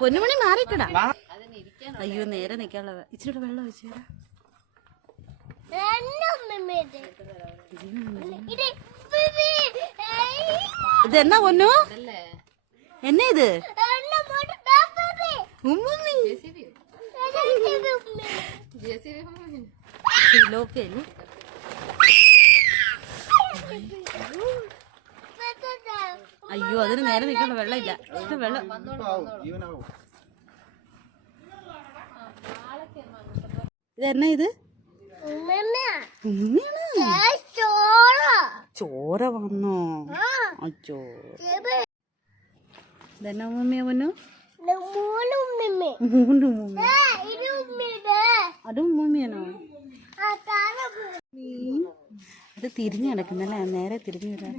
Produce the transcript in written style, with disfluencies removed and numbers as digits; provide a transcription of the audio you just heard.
പൊന്നുമണി മാറിക്കടാ. അയ്യോ നേരെ നിക്കാനുള്ള ഇച്ചിരി വെള്ളം ഒഴിച്ചേരാ. ഇതെന്നാ പൊന്നു? എന്നാ ഇത്? അയ്യോ അതിന് നേരെ നിൽക്കാനുള്ള വെള്ളമില്ല. വെള്ളം ഇതെന്നാ ഇത്? ചോര വന്നോ? അച്ചോ ഇതെന്നാ മമ്മിയാ പൊന്നു? അതും മമ്മിയാണോ? അത് തിരിഞ്ഞു കിടക്കുന്നല്ലേ, നേരെ തിരിഞ്ഞു വരാൻ.